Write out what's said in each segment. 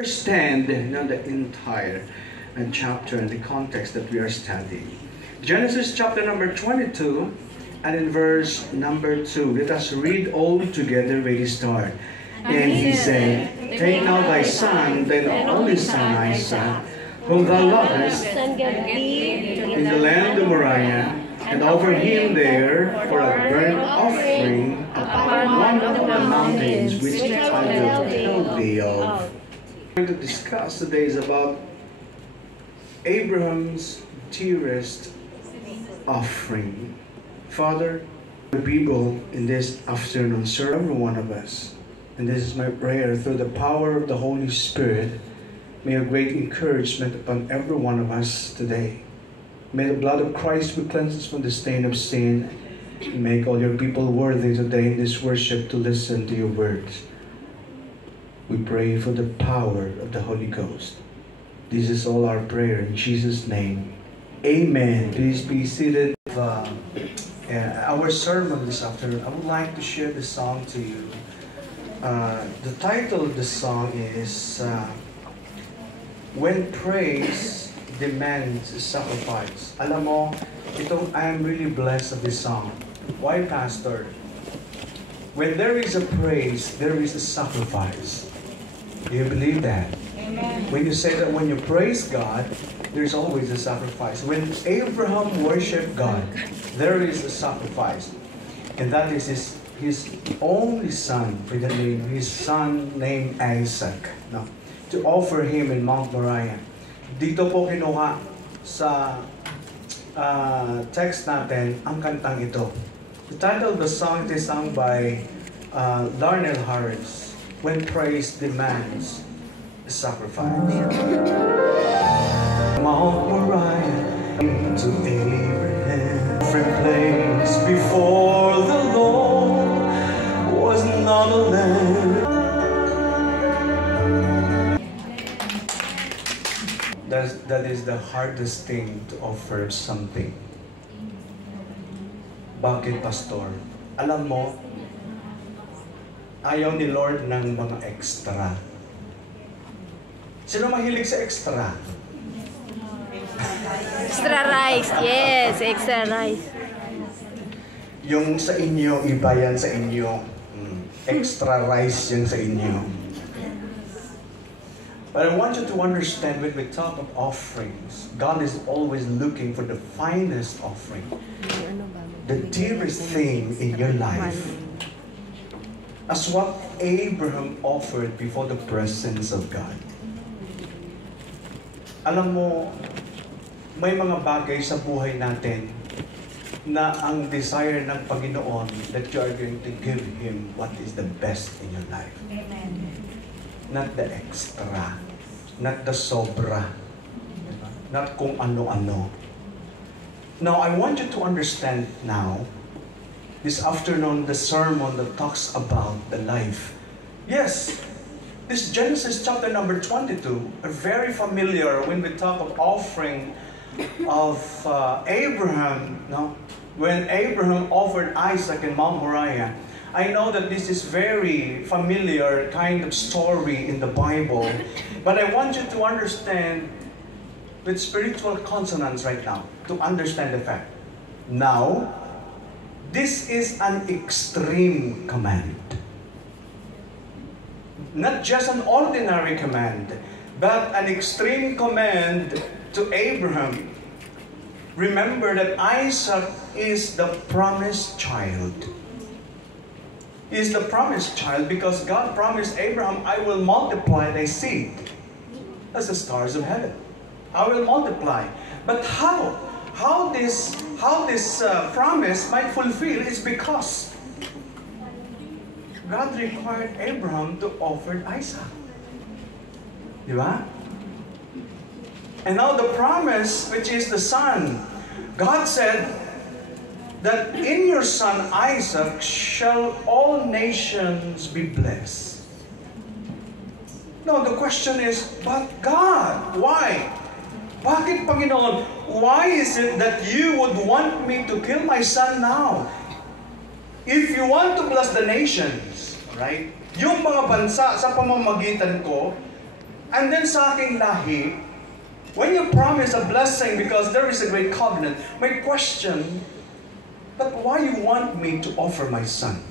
Understand the entire chapter and the context that we are studying. Genesis chapter number 22 and in verse number 2. Let us read all together where we start. And he said, Take now thy son, thine only son Isaac, whom thou lovest, in the land of Moriah, and offer him there for a burnt offering upon one of the mountains which I will tell thee of. What we're going to discuss today is about Abraham's dearest offering. Father, the people in this afternoon, serve every one of us. And this is my prayer, through the power of the Holy Spirit, may a great encouragement upon every one of us today. May the blood of Christ be cleansed us from the stain of sin. And make all your people worthy today in this worship to listen to your words. We pray for the power of the Holy Ghost. This is all our prayer in Jesus' name. Amen. Please be seated. Our sermon this afternoon, I would like to share the song to you. The title of the song is When Praise Demands Sacrifice. Alam mo, I am really blessed of this song. Why, Pastor? When there is a praise, there is a sacrifice. Do you believe that? Amen. When you say that when you praise God, there's always a sacrifice. When Abraham worshiped God, there is a sacrifice. And that is his only son, with the name, his son named Isaac, no? To offer him in Mount Moriah. Dito po kinuha sa text natin ang kantang ito. The title of the song is sung by Darnell Harris, When Praise Demands a Sacrifice. Mount Moriah to Abraham, every place before the Lord was not a land. That is the hardest thing to offer something. Bakit, Pastor? Alam mo, ayaw ni Lord ng mga extra. Sino mahilig sa extra? Extra rice, yes, extra rice. Yung sa inyo, iba yan sa inyo. Extra rice yan sa inyo. But I want you to understand, when we talk of offerings, God is always looking for the finest offering. The dearest thing in your life. As what Abraham offered before the presence of God. Alam mo, may mga bagay sa buhay natin na ang desire ng Panginoon that you are going to give Him what is the best in your life. Amen. Not the extra, not the sobra, not kung ano-ano. Now, I want you to understand now, this afternoon, the sermon that talks about the life. Yes, this Genesis chapter number 22 are very familiar when we talk of offering of Abraham. No? When Abraham offered Isaac in Mount Moriah, I know that this is very familiar kind of story in the Bible, but I want you to understand with spiritual consonance right now, to understand the fact. Now, this is an extreme command. Not just an ordinary command, but an extreme command to Abraham. Remember that Isaac is the promised child. He is the promised child because God promised Abraham, I will multiply thy seed as the stars of heaven. I will multiply. But how? How this promise might fulfill is because God required Abraham to offer Isaac. Di ba? And now the promise, which is the son, God said that in your son Isaac shall all nations be blessed. Now the question is, but God, why? Bakit, Panginoon? Why is it that you would want me to kill my son now? If you want to bless the nations, right? Yung mga bansa sa pamamagitan ko, And then sa aking lahi, when you promise a blessing because there is a great covenant, my question, but why you want me to offer my son?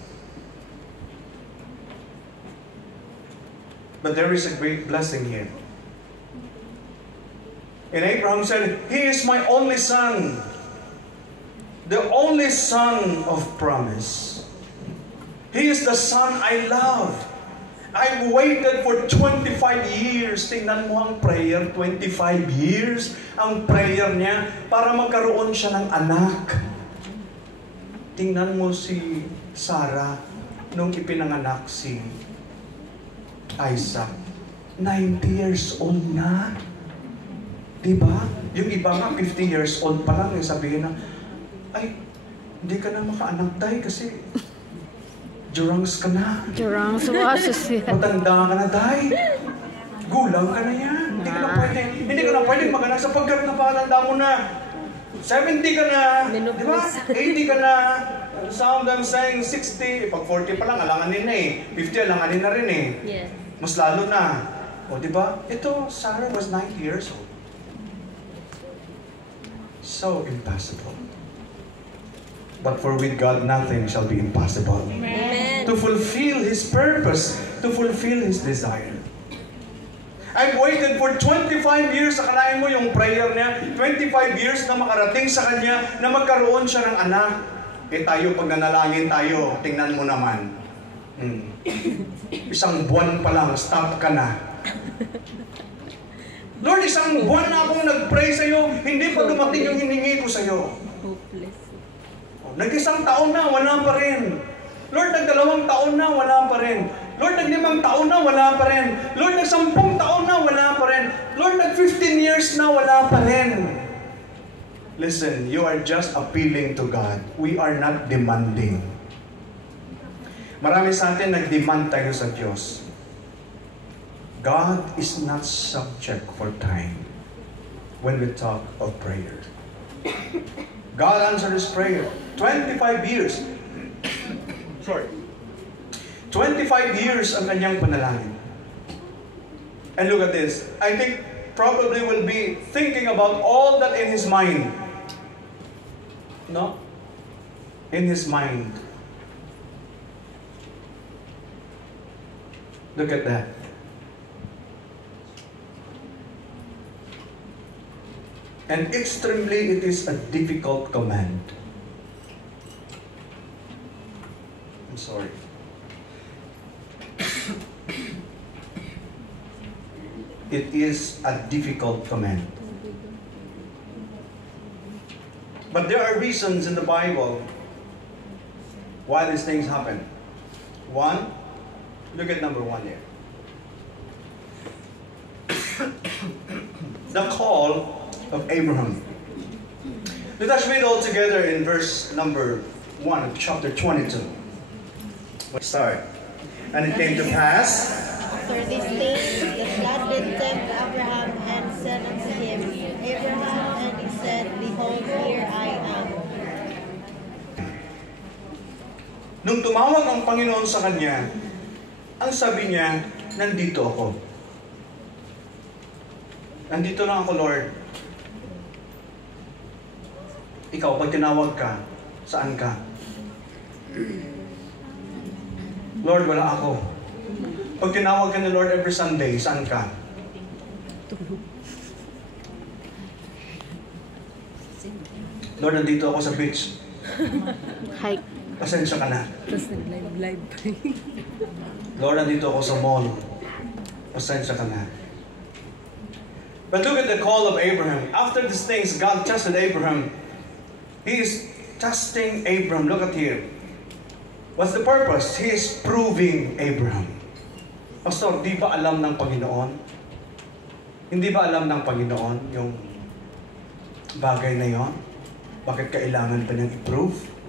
But there is a great blessing here. And Abraham said, he is my only son. The only son of promise. He is the son I love. I've waited for 25 years. Tingnan mo ang prayer, 25 years. Ang prayer niya para magkaroon siya ng anak. Tingnan mo si Sarah nung ipinanganak si Isaac. 90 years old na. Diba? Yung iba nga 50 years old pa lang, sabihin na, ay, hindi ka na makaanak tayo kasi Jurangs ka na. Jurangs wasos yan. Matanda ka na, day. Gulang ka na yan. Hindi ka na pwede mag-anak sapagkat napatanda mo na. 70 ka na. Di ba? 80 ka na. Some of them saying 60. Pag 40 pa lang, alanganin na eh. 50, alanganin na rin eh. Yes. Mas lalo na. O di ba? Ito, Sarah was 90 years old. So impossible. But for with God, nothing shall be impossible. Amen. To fulfill His purpose, to fulfill His desire. I've waited for 25 years, akalain mo yung prayer niya, 25 years na makarating sa kanya, na magkaroon siya ng anak. Eh tayo, pag nanalangin tayo, tingnan mo naman. Isang buwan pa lang, stop ka na. Lord, isang buwan na akong nag-pray sa'yo, hindi pa dumating yung hiningi ko sa'yo. Hopeless. Nag-isang taon na, wala pa rin. Lord, nag-2 taon na, wala pa rin. Lord, nag-5 taon na, wala pa rin. Lord, nag-10 taon na, wala pa rin. Lord, nag-15 years na, wala pa rin. Listen, you are just appealing to God. We are not demanding. Marami sa atin nag-demand tayo sa Diyos. God is not subject for time when we talk of prayer. God answered His prayer. 25 years. Sorry. 25 years ang kanyang panalangin. And look at this. I think probably will be thinking about all that in his mind. No? In his mind. Look at that. And extremely, it is a difficult command. I'm sorry. It is a difficult command. But there are reasons in the Bible why these things happen. One, look at number 1 there. The call of Abraham. Let us read all together in verse number 1 of chapter 22. Let's start. And it came to pass, after these things, the God did tempt Abraham and said unto him, Abraham, and he said, Behold, here I am. nung tumawag ang Panginoon sa kanya, ang sabi niya, nandito ako. Nandito lang ako, Lord. Ikaw, pag tinawag ka, saan ka? Lord, wala ako. Pag tinawag ka ni Lord every Sunday, saan ka? Lord, nandito ako sa beach. Hike. Pasensya ka na. Tapos nag-live. Lord, nandito ako sa mall. Pasensya ka na. But look at the call of Abraham. After these things, God tested Abraham. He is testing Abraham. Look at here. What's the purpose? He is proving Abraham. Pastor, di ba alam ng Panginoon? Hindi ba alam ng Panginoon yung bagay na yon? Bakit kailangan pa niyang i-prove?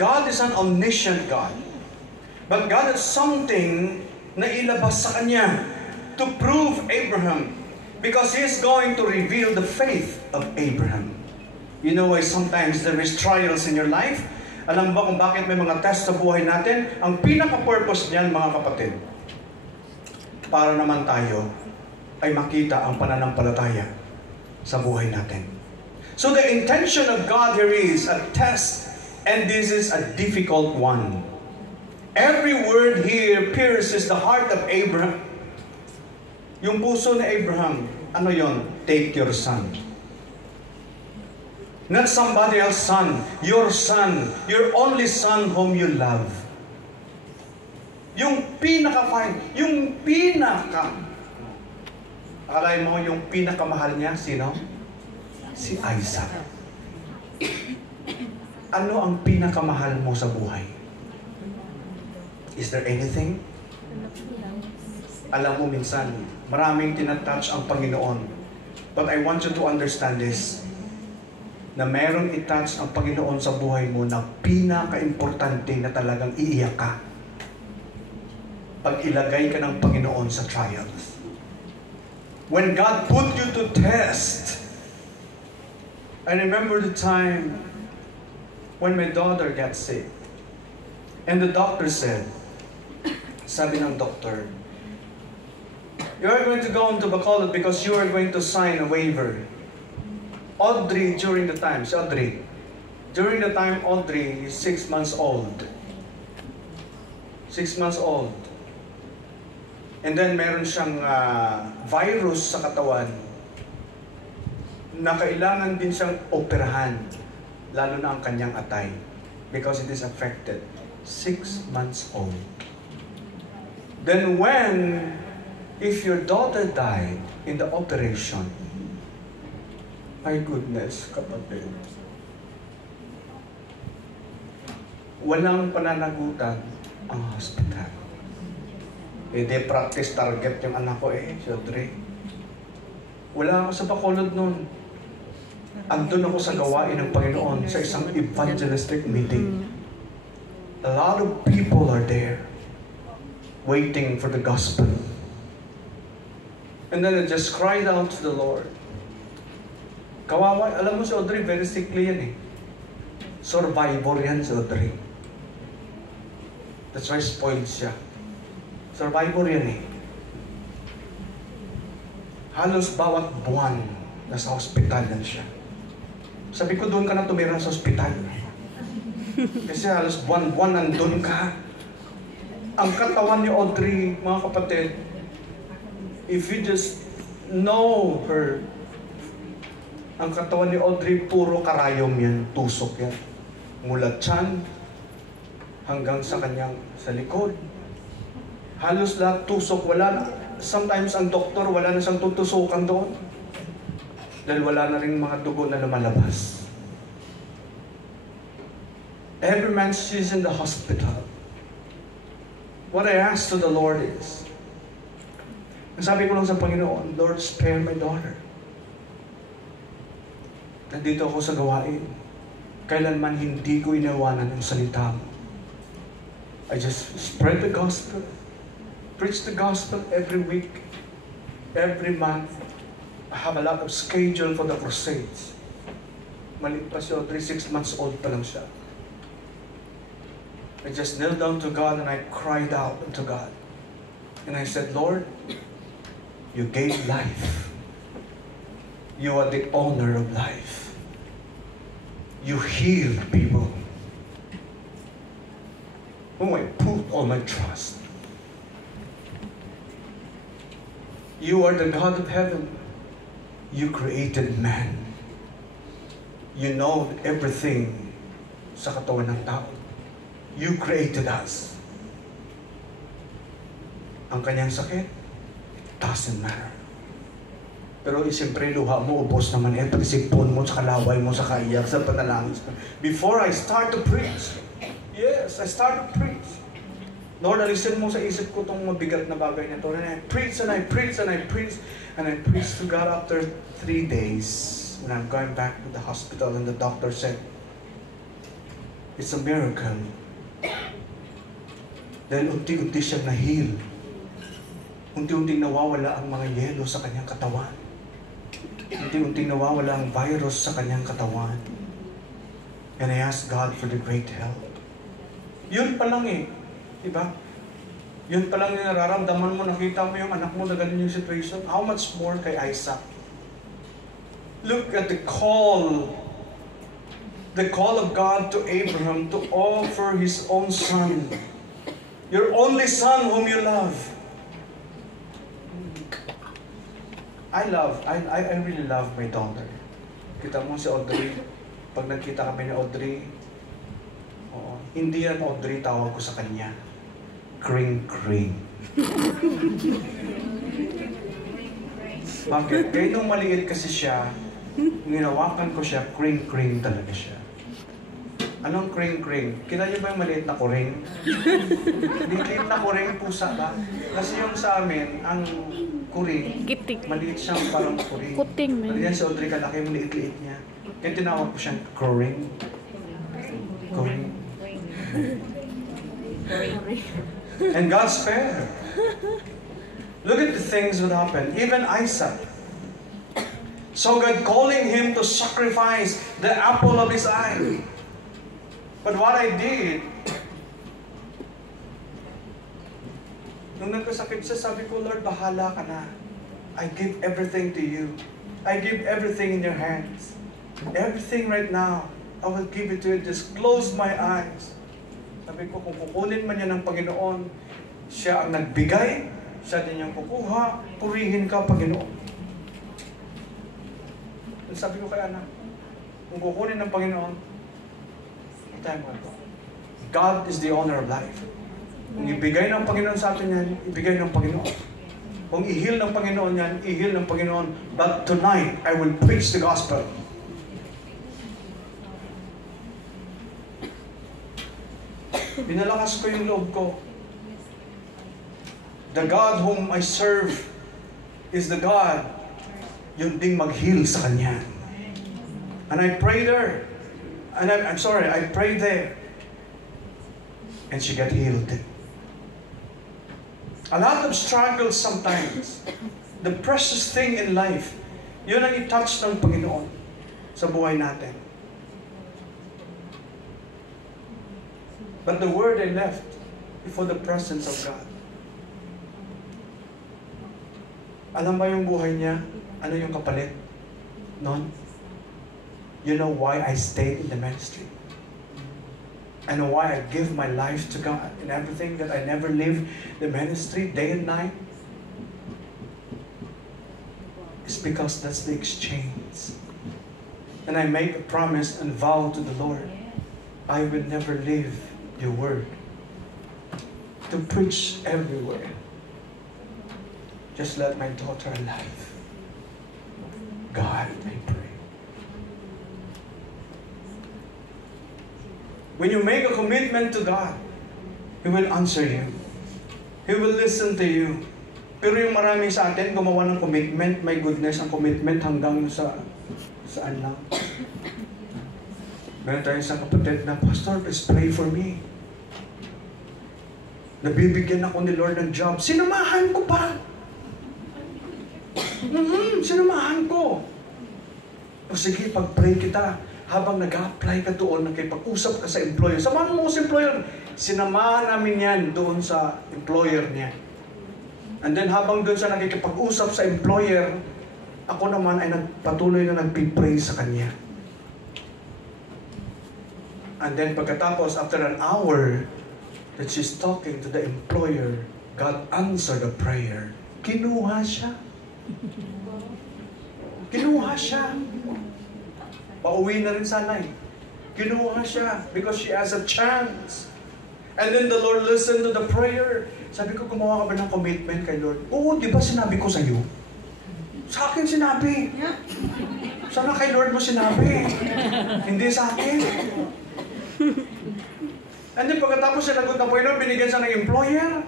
God is an omniscient God. But God has something na ilabas sa Kanya to prove Abraham. Because He is going to reveal the faith of Abraham. You know why sometimes there is trials in your life? Alam ba kung bakit may mga test sa buhay natin? Ang pinaka-purpose niyan, mga kapatid, para naman tayo ay makita ang pananampalataya sa buhay natin. So the intention of God here is a test, and this is a difficult one. Every word here pierces the heart of Abraham. Yung puso ni Abraham, ano yon? Take your son. Not somebody else's son, your only son whom you love. Yung akalain mo yung pinakamahal niya, sino? Si Isaac. Ano ang pinakamahal mo sa buhay? Is there anything? Alam mo minsan, maraming tinatouch ang Panginoon. But I want you to understand this, na merong itouch ang Panginoon sa buhay mo na pinaka-importante na talagang iiyak ka pag ilagay ka ng Panginoon sa trials. When God put you to test, I remember the time when my daughter got sick. And the doctor said, sabi ng doctor, you are going to go into Bacolod because you are going to sign a waiver. Audrey, during the time Audrey is 6 months old. 6 months old. And then meron siyang virus sa katawan na kailangan din siyang operahan, lalo na ang kanyang atay, because it is affected. 6 months old. Then if your daughter died in the operation, my goodness, kapatid, walang pananagutan ang hospital. Hindi practice target yung anak ko si Audrey. Wala ako sa Bacolod noon. Andun ako sa gawain ng Panginoon sa isang evangelistic meeting. A lot of people are there waiting for the gospel. And then I just cried out to the Lord. Kawawa, alam mo si Audrey, very sickly yan Survivor yan si Audrey. That's why spoiled siya. Survivor yan Halos bawat buwan nasa hospital yan siya. Sabi ko, doon ka na tumira sa hospital. Kasi halos buwan-buwan nandun ka. Ang katawan ni Audrey, mga kapatid, if you just know her, ang katawan ni Audrey, puro karayom yan, tusok yan. Mula tiyan hanggang sa kanyang sa likod. Halos lahat tusok, wala na. Sometimes ang doktor, wala na siyang tutusukan doon. Dahil wala na rin mga dugo na lumalabas. Every man she's in the hospital. What I asked to the Lord is, sabi ko lang sa Panginoon, Lord, spare my daughter. Nandito ako sa gawain. Kailanman hindi ko inawanan ang salita mo. I just spread the gospel. Preach the gospel every week, every month. I have a lot of schedule for the crusades. Maliit pa si Audrey, 6 months old pa lang siya. I just knelt down to God and I cried out unto God. And I said, Lord, you gave life. You are the owner of life. You heal people. Whom I put all my trust. You are the God of heaven. You created man. You know everything sa katawan ng tao. You created us. Ang kanyang sakit, doesn't matter. Pero siyempre luha mo, ubos naman sipon mo, sa kalaway mo, sa kaiyak, sa panalangin. Before I start to preach, yes, I start to preach. Lord, alisin mo sa isip ko itong mabigat na bagay na ito. And I preach and I preach and I preach and I preach to God after 3 days. When I'm going back to the hospital and the doctor said, it's a miracle. Dahil unti-unti siyang na-heal. Unti-unti nawawala ang mga yelo sa kanyang katawan. Unti-unti nawawala ang virus sa kanyang katawan. And I asked God for the great help. Yun pa lang diba? Yun pa lang yung nararamdaman mo, nakita mo yung anak mo na ganun yung situation. How much more kay Isaac? Look at the call of God to Abraham to offer his own son. Your only son whom you love. I really love my daughter. Kita mo si Audrey, pag nagkita kami ni Audrey, hindi yan Audrey tawag ko sa kanya. Kring kring. Bakit? Kaya nung maliit kasi siya, ginawakan ko siya, kring kring talaga siya. Anong kring kring? Kita niyo ba yung maliit na kuring? Maliit na kuring, pusa ba? Kasi yung sa amin, ang kuring, Gitik. maliit siyang parang kuring. Kuting, man. Maliit si Audrey, kalaki yung liit-liit niya. Kaya tinawag ko siyang kuring. Kuring. And God's fair. Look at the things that happen. Even Isaac. So God calling him to sacrifice the apple of his eye. But what I did, nung nagkasakit siya, sabi ko, Lord, bahala ka na. I give everything to you. I give everything in your hands. Everything right now, I will give it to you. Just close my eyes. Sabi ko, kung kukunin man yan ng Panginoon, siya ang nagbigay, siya din yung kukuha, purihin ka, Panginoon. Sabi ko kay anak, kung kukunin ng Panginoon, tayo mo ito. God is the owner of life. Kung ibigay ng Panginoon sa atin yan, ibigay ng Panginoon. Kung i-heal ng Panginoon yan, i-heal ng Panginoon. But tonight, I will preach the gospel. Pinalakas ko yung loob ko. The God whom I serve is the God yun ding mag-heal sa Kanya. And I prayed there. And I prayed there. And she got healed. A lot of struggles sometimes. The precious thing in life, yun ang i-touch ng Panginoon sa buhay natin. But the word I left before the presence of God. Alam ba yung buhay niya? Ano yung kapalit? None. You know why I stayed in the ministry? I know why I give my life to God in everything that I never leave the ministry day and night. It's because that's the exchange. And I make a promise and vow to the Lord, I will never leave your word to preach everywhere. Just let my daughter alive. God, I pray. When you make a commitment to God, He will answer you. He will listen to you. Pero yung marami sa atin, gumawa ng commitment, my goodness, ang commitment hanggang saan lang. Meron tayong isang kapatid na, Pastor, please pray for me. Nabibigyan ako ni Lord ng job. Sinamahan ko pa. Sinamahan ko. O sige, pag-pray kita, habang nag-apply ka doon, nakipag-usap ka sa employer. Samahan mo sa employer. Sinamahan namin yan doon sa employer niya. And then habang doon sa nakikipag-usap sa employer, ako naman ay patuloy na nagpipray sa kanya. And then pagkatapos, after an hour that she's talking to the employer, God answered the prayer. Kinuha siya. Kinuha siya. Pauwi na rin sana eh. Kinuha siya because she has a chance. And then the Lord listened to the prayer. Sabi ko, gumawa ka ba ng commitment kay Lord? Oo, di ba sinabi ko sa iyo? Sa akin sinabi. Sana kay Lord mo sinabi. Hindi sa akin. And then pagkatapos sinagot na po yun, binigyan siya ng employer.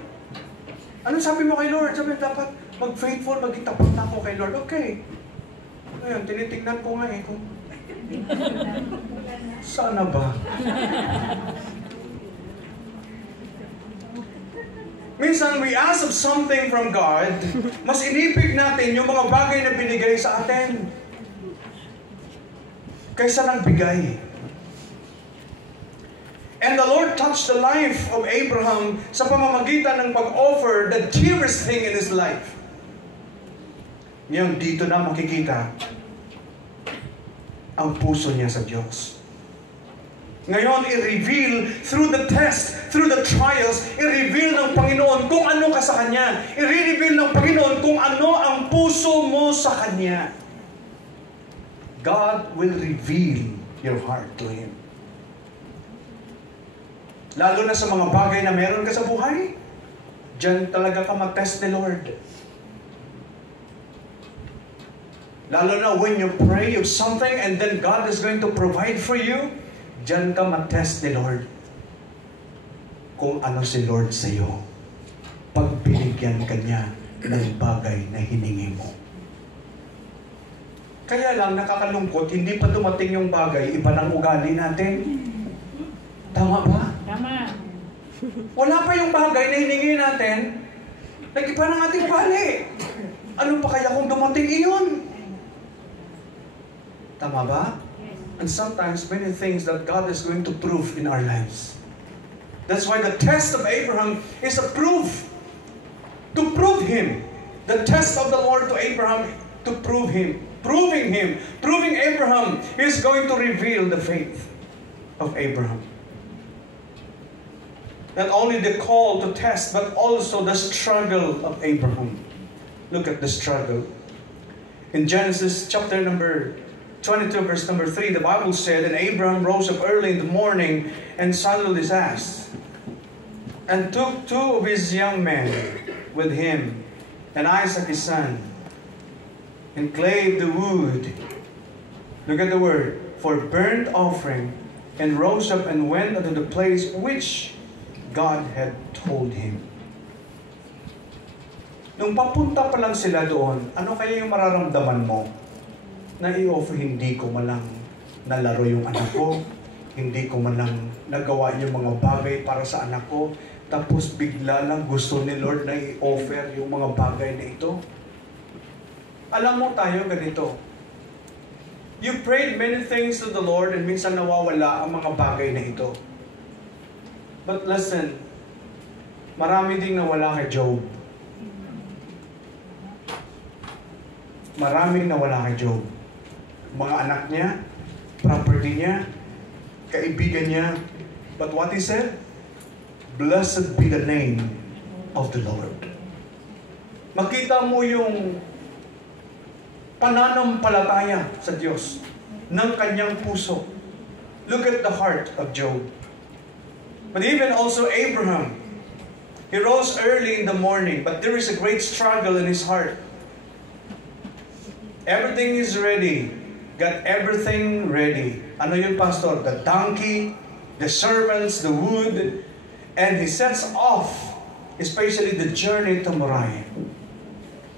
Ano sabi mo kay Lord? Sabi dapat mag-faithful, maging tapat na ako kay Lord. Okay. Ngayon, tinitingnan ko nga eh. Sana ba? Minsan, we ask of something from God, mas inipig natin yung mga bagay na binigay sa atin kaysa nagbigay. And the Lord touched the life of Abraham sa pamamagitan ng pag-offer the dearest thing in his life. Ngayon, dito na makikita ang puso niya sa Diyos. Ngayon, i-reveal through the test, through the trials, i-reveal ng Panginoon kung ano ka sa Kanya. I-reveal ng Panginoon kung ano ang puso mo sa Kanya. God will reveal your heart to Him. Lalo na sa mga bagay na meron ka sa buhay, diyan talaga ka mag-test ni Lord. Lalo na when you pray of something and then God is going to provide for you, diyan ka mag-test ni Lord. Kung ano si Lord sa iyo, pag binigyan ka niya ng bagay na hiningi mo. Kaya lang nakakalungkot, hindi pa dumating yung bagay, iba ng ugali natin. Tama ba? Tama. Wala pa yung bagay na hiningi natin, nag-iba ng ating ugali. Ano pa kaya kung dumating iyon? Tama ba? And sometimes many things that God is going to prove in our lives. That's why the test of Abraham is a proof. To prove him. The test of the Lord to Abraham to prove him. Proving Abraham is going to reveal the faith of Abraham. Not only the call to test, but also the struggle of Abraham. Look at the struggle. In Genesis chapter number 22, verse number 3, the Bible said, "And Abraham rose up early in the morning and saddled his ass, and took 2 of his young men with him, and Isaac his son, and clave the wood." Look at the word, "for burnt offering, and rose up and went unto the place which God had told him." Nung papunta pa lang sila doon, ano kaya yung mararamdaman mo? Na i-offer, hindi ko man lang nalaro yung anak ko, hindi ko man lang nagawa yung mga bagay para sa anak ko, tapos bigla lang gusto ni Lord na i-offer yung mga bagay na ito. Alam mo tayo ganito, you prayed many things to the Lord and minsan nawawala ang mga bagay na ito. But listen, marami ding nawala kay Job. Maraming nawala kay Job. Mga anak niya, property niya, kaibigan niya. But what he said? "Blessed be the name of the Lord." Makita mo yung pananampalataya sa Diyos ng kanyang puso. Look at the heart of Job. But even also Abraham, he rose early in the morning, but there is a great struggle in his heart. Everything is ready. Got everything ready. Ano yun, Pastor? The donkey, the servants, the wood, and he sets off, especially the journey to Moriah.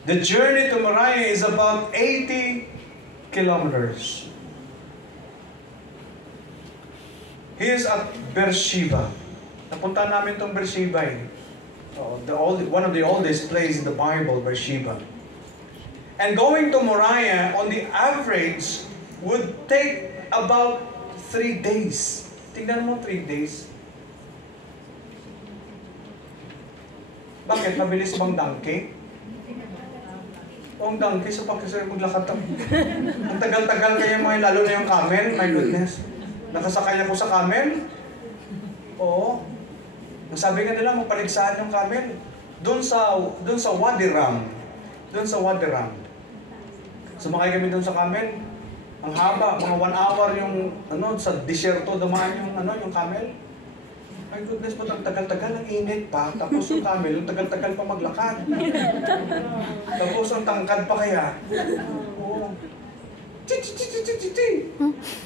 The journey to Moriah is about 80 kilometers. He is at Beersheba. Napunta namin itong Beersheba eh. One of the oldest places in the Bible, Beersheba. And going to Moriah, on the average, would take about 3 days. Tingnan mo, 3 days. Bakit? Mabilis bang donkey? O ang donkey, so pagkasaya maglakad ang tagal-tagal kaya mga lalo na yung camel. My goodness. Nakasakay ako sa camel. Oo. Sabi nga nila, mapaligsahan yung camel. Doon sa Wadi Ram. Doon sa Wadi Ram. Sumakay kami doon sa camel. Ang haba, mga 1 hour yung sa disyerto, dumaan yung camel. My goodness, ba't ang tagal-tagal, ang init pa. Tapos yung camel, yung tagal-tagal pa maglakad. Tapos ang tangkad pa kaya. Oo.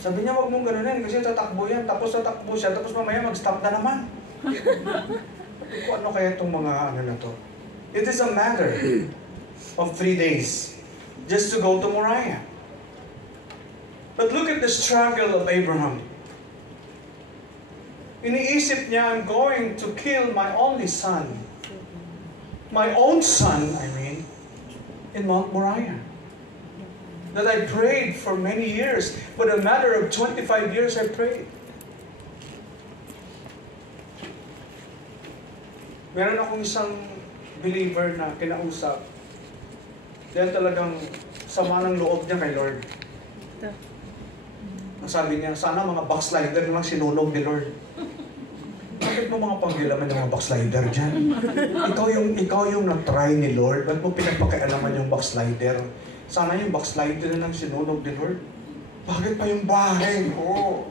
Sabi niya, wag mong ganunin kasi tatakbo yan. Tapos tatakbo siya, tapos mamaya mag-stop na naman. Kung ano kaya itong mga na to? It is a matter of 3 days just to go to Moriah. But look at the struggle of Abraham. Iniisip niya, I'm going to kill my only son. My own son, I mean, in Mount Moriah. That I prayed for many years. For a matter of 25 years, I prayed. Meron akong isang believer na kinausap. Dahil talagang sama ng loob niya kay Lord. Ang sabi niya, sana mga backslider na lang sinunog ni Lord. Bakit mo mga panggilaman ng mga backslider dyan? Ikaw yung na-try ni Lord. Ba't mo pinagpakialaman yung backslider? Sana yung backslider na lang sinunog ni Lord. Bakit pa yung bahay ko?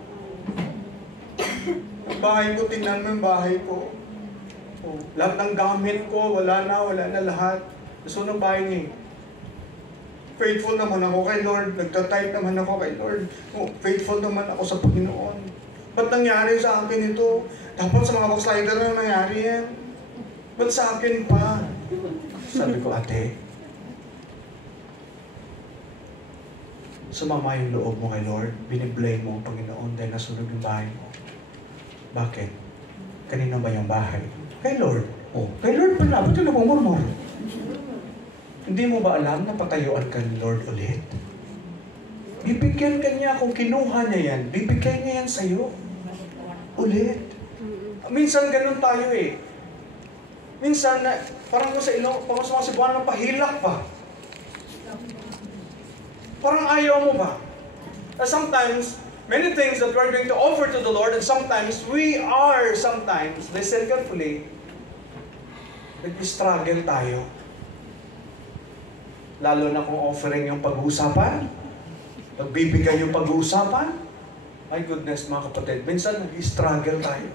Yung bahay ko, tingnan mo yung bahay ko. Oh, lahat ng gamit ko, wala na lahat. Nasunog bahay niya. Faithful naman ako kay Lord. Nagtatayt naman ako kay Lord. Oh, faithful naman ako sa Panginoon. Ba't nangyari sa akin ito? Dapat sa mga backslider na nangyari yan. Ba't sa akin pa? Sabi ko, ate, sumama yung loob mo kay Lord. Biniblame mo ang Panginoon dahil nasunog yung bahay mo. Bakit? Kanino ba yung bahay? Kay Lord. Oh, kay Lord pala. Ba't yung nagmumurmur? Hindi mo ba alam na patayuan ka ni Lord ulit? Bibigyan ka niya kung kinuha niya yan. Bibigyan niya yan sa'yo. Ulit. Minsan ganun tayo eh. Minsan, parang sa ilong, parang sa mga Cebuano ng pahilak pa. Parang ayaw mo ba? Sometimes, many things that we're going to offer to the Lord, and sometimes, listen carefully, nag-struggle tayo. Lalo na kung offering yung pag-uusapan, nagbibigay yung pag-uusapan. My goodness, mga kapatid, minsan nag-struggle tayo.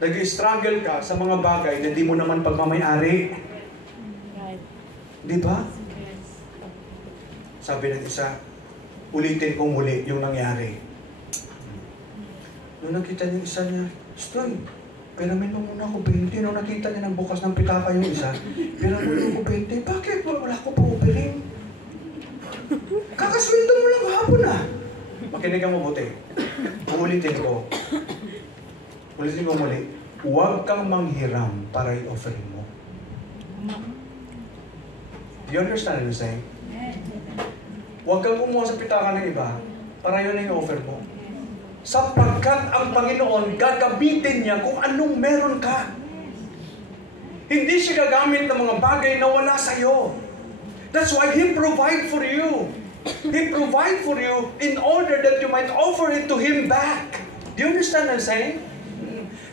Nag-struggle ka sa mga bagay na hindi mo naman pagmamayari. Di ba? Sabi ng isa, ulitin kong muli yung nangyari. Nung nakita niya isa niya, Stoy, piramin mo muna ako 20. Nung nakita niya ng bukas ng pitaka yung isa, piramin mo ako 20. Bakit? Wala ko pa upirin. Kakasweldo mo lang kahapon ah. Makinig ang mabuti. Ulitin ko. Ulitin ko muli. Huwag kang manghiram para i-offering mo. Do you understand what I'm saying? Huwag kang kumuha sa pitaka ng iba para yun ang i-offer mo. Sapagkat ang Panginoon gagamitin niya kung anong meron ka. Hindi siya gagamit ng mga bagay na wala sa'yo. That's why He provide for you. He provide for you in order that you might offer it to Him back. Do you understand what I'm saying?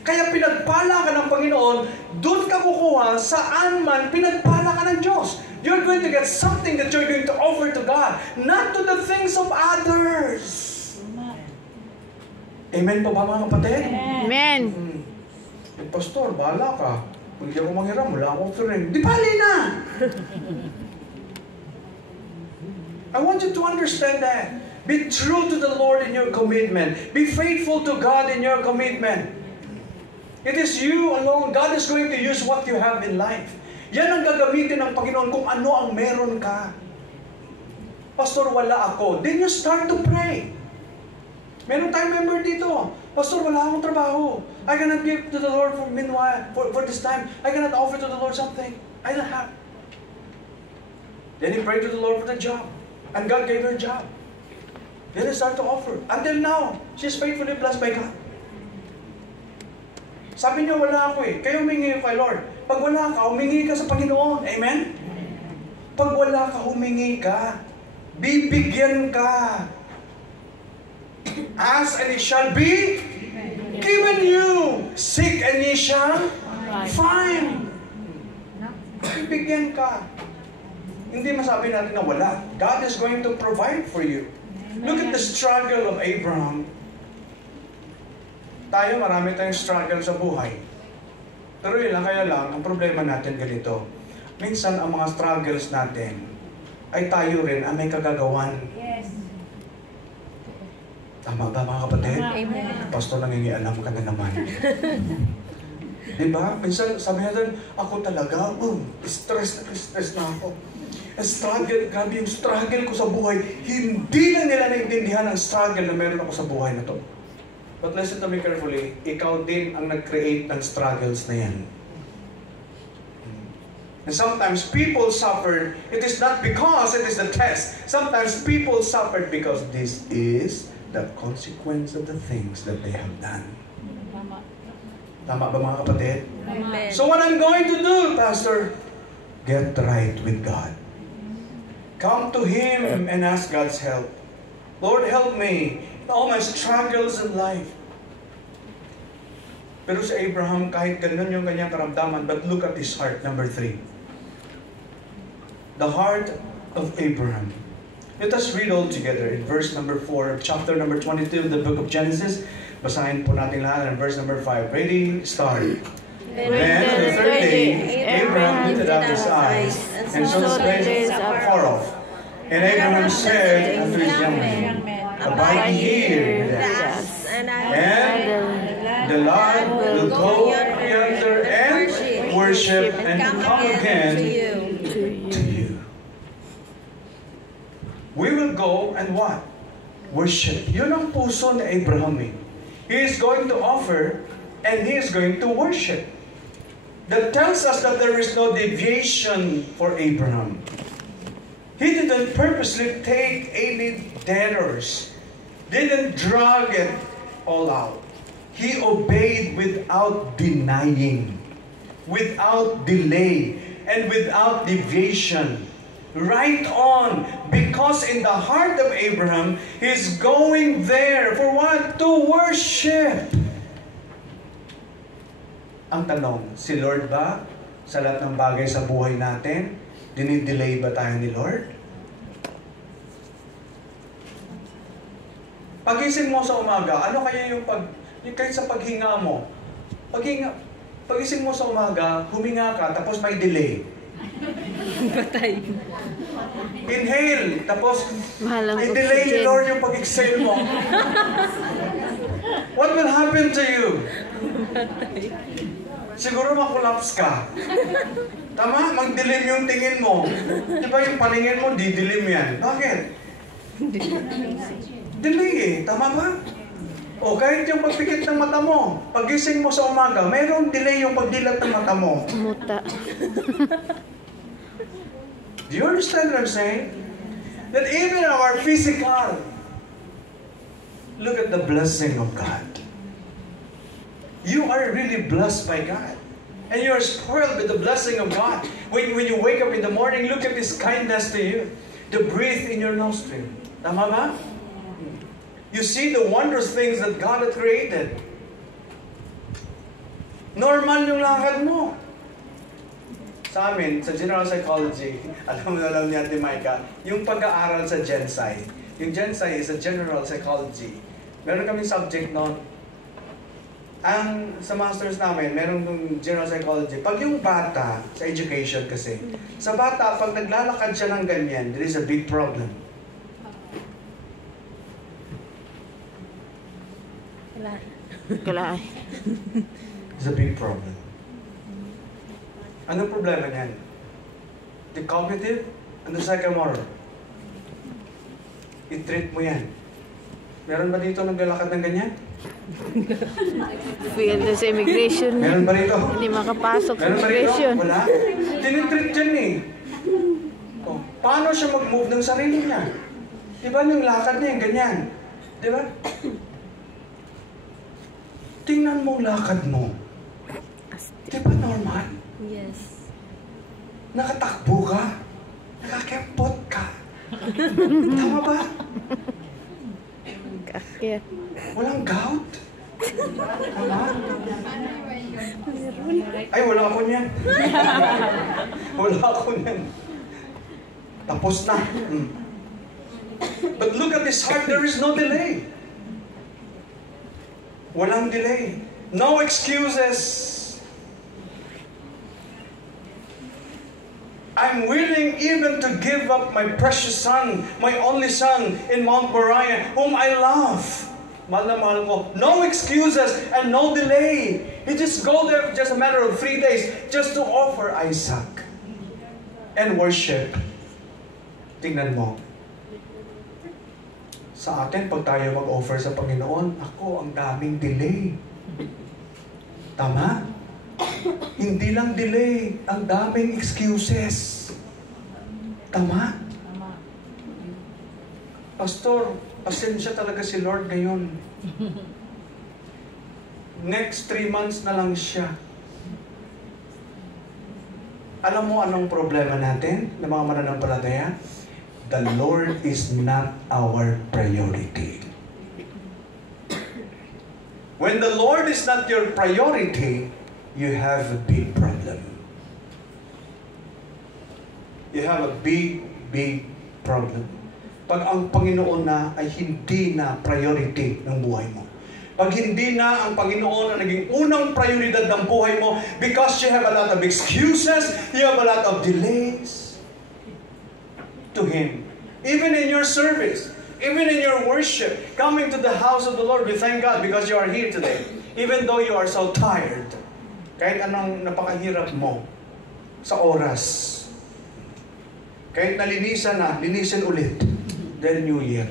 Kaya pinagpala ka ng Panginoon, doon ka kukuha saan man pinagpala ka ng Diyos. You're going to get something that you're going to offer to God, not to the things of others. Amen po ba mga kapatid? Amen. Pastor, bahala ka. Kung hindi ako manghiram, wala akong offering. Di bali na! I want you to understand that. Be true to the Lord in your commitment. Be faithful to God in your commitment. It is you alone. God is going to use what you have in life. Yan ang gagamitin ng Panginoon kung ano ang meron ka. Pastor, wala ako. Then you start to pray. Meron tayong member dito. Pastor, wala akong trabaho. I cannot give to the Lord for this time. I cannot offer to the Lord something. I don't have. Then he prayed to the Lord for the job. And God gave her a job. Then he started to offer. Until now, she's faithfully blessed by God. Sabi niya, wala ako eh. Kayo humingi kay Lord. Pag wala ka, humingi ka sa Panginoon. Amen? Pag wala ka, humingi ka. Bibigyan ka. Ask and it shall be given you. Seek and ye shall find. Bibigyan ka. Hindi masabi natin na wala. God is going to provide for you. Look at the struggle of Abraham. Tayo, marami tayong struggle sa buhay. Pero yun lang, kaya lang, ang problema natin ganito. Minsan, ang mga struggles natin ay tayo rin ang may kagagawan. Yes. Tama ba mga kapatid? Amen. Pastor, nangingialam ka na naman. Diba? Minsan, sabi natin, ako talaga, stress na ako. Struggle, grabe yung struggle ko sa buhay. Hindi na nila naintindihan ang struggle na meron ako sa buhay na to. But listen to me carefully, ikaw din ang nag-create ng struggles na yan. And sometimes people suffered, it is not because it is the test. Sometimes people suffered because this is the consequence of the things that they have done. Tama ba mga kapatid? Amen. So what I'm going to do, Pastor, get right with God. Come to Him and ask God's help. Lord, help me in all my struggles in life. Pero si Abraham, kahit ganun yung kanyang karamdaman, but look at his heart, number 3. The heart of Abraham. Let us read all together in verse number 4 of chapter number 22 of the book of Genesis. Basahin po natin lahat in verse number 5. Ready? Start. Then on the third day, Abraham lifted up his eyes and saw the place afar off. And Abraham said unto his young men, Abide here with us, and the Lord will go yonder and worship and come again to you. We will go and what? Worship. Yun ang puso ni Abraham eh. He is going to offer and he is going to worship. That tells us that there is no deviation for Abraham. He didn't purposely take any debtors. Didn't drag it all out. He obeyed without denying, without delay, and without deviation. Right on, because in the heart of Abraham, he's going there for what? To worship. Ang tanong, si Lord ba, sa lahat ng bagay sa buhay natin, dinidelay ba tayo ni Lord? Pagising mo sa umaga, ano kaya yung kahit sa paghinga mo, pagising mo sa umaga, huminga ka, tapos may delay. Patay. Inhale, tapos Mahalang may delay ni oxygen. Lord yung pag-exhale mo. What will happen to you? Siguro makulaps ka. Tama? Magdilim yung tingin mo. Di ba yung paningin mo, didilim yan. Bakit? Delay eh. Tama ba? O kahit yung pagpikit ng mata mo, pagising mo sa umaga, mayroong delay yung pagdilat ng mata mo. Muta. Do you understand what I'm saying? That even our physical, look at the blessing of God. You are really blessed by God. And you are spoiled with the blessing of God. When you wake up in the morning, look at His kindness to you. The breath in your nostril. Tama ba? You see the wondrous things that God had created. Normal yung lakad mo. Sa amin, sa general psychology, alam niya Ate Micah, yung pag-aaral sa GenSci. Yung GenSci is a general psychology. Meron kaming subject noon. Sa masters namin, meron yung general psychology. Pag yung bata, sa education kasi, sa bata, pag naglalakad siya ng ganyan, there is a big problem. Kalay. It's a big problem. Anong problema niyan? The cognitive and the psychomotor. I-treat mo yan. Meron ba dito naglalakad ng ganyan? Failed sa immigration. Meron ba rito? Hindi makapasok sa Meron ba rito? immigration. Wala. Tinitreat dyan eh. Oh, paano siya mag-move ng sarili niya? Diba yung lakad niya yung ganyan? Diba? Tingnan mo ang lakad mo. Diba normal? Yes. Nakatakbo ka. Nakakempot ka. Tama ba? Kakya. Walang gout. Tama? Ay, wala ako niyan. Wala ako niyan. Tapos na. But look at this heart, there is no delay. Walang delay. No excuses. I'm willing even to give up my precious son, my only son in Mount Moriah, whom I love. Mahal na mahal ko. No excuses and no delay. He just go there for just a matter of 3 days just to offer Isaac and worship. Tingnan mo. Sa atin, pag tayo mag-offer sa Panginoon, ako, ang daming delay. Tama? Hindi lang delay, ang daming excuses. Tama? Pastor, pasensya talaga si Lord ngayon. Next 3 months na lang siya. Alam mo anong problema natin ng mga mananampalataya? The Lord is not our priority. When the Lord is not your priority, you have a big problem. You have a big problem. Pag ang Panginoon na ay hindi na priority ng buhay mo. Pag hindi na ang Panginoon ang naging unang prioridad ng buhay mo, because you have a lot of excuses, you have a lot of delays to Him. Even in your service, even in your worship, coming to the house of the Lord, we thank God because you are here today. Even though you are so tired, kahit anong napakahirap mo sa oras, kahit nalinisan na, linisin ulit. Then New Year.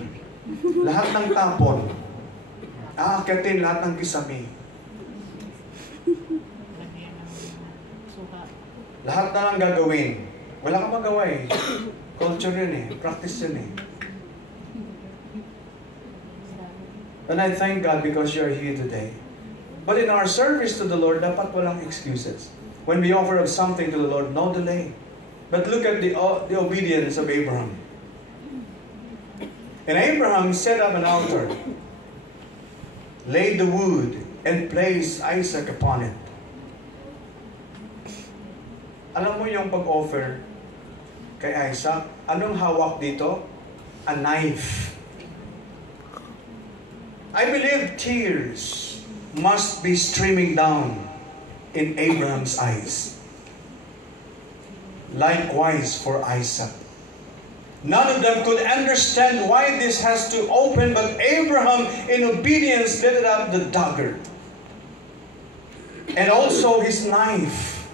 Lahat ng tapon, aakyatin lahat ng kisame. Lahat na lang gagawin. Wala ka magawa eh. Culture yun eh. Practice yun eh. And I thank God because you are here today. But in our service to the Lord, dapat walang excuses. When we offer up something to the Lord, no delay. But look at the obedience of Abraham. And Abraham set up an altar, laid the wood, and placed Isaac upon it. Alam mo yung pag-offer kay Isaac, anong hawak dito? A knife. I believe tears must be streaming down in Abraham's eyes. Likewise for Isaac. None of them could understand why this has to open, but Abraham, in obedience, lifted up the dagger and also his knife,